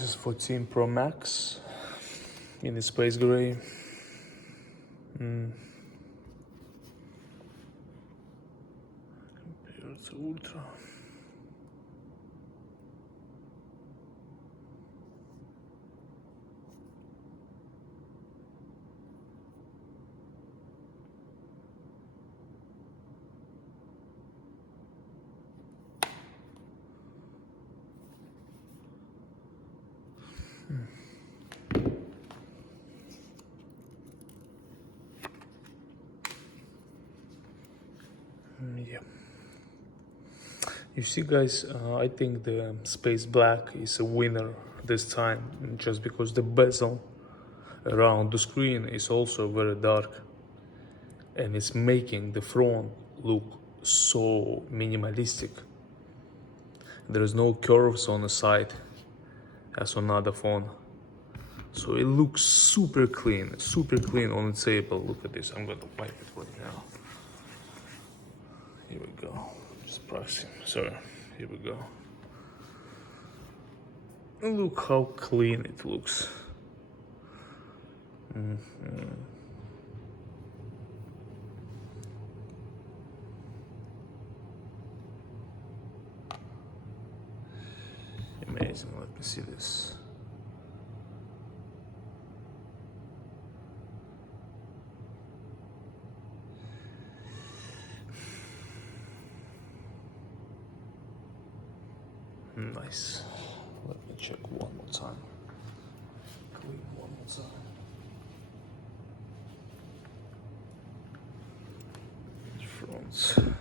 This is 14 Pro Max in the space gray. Compared to Ultra. Yeah. You see, guys, I think the Space Black is a winner this time, just because the bezel around the screen is also very dark, and it's making the front look so minimalistic. There is no curves on the side as on other phone, so it looks super clean on the table. Look at this. I'm gonna wipe it right now. Here we go. Just pressing. Sorry. Here we go. Look how clean it looks. Amazing. Let me see this. Nice. Let me check one more time. Clean one more time. Front.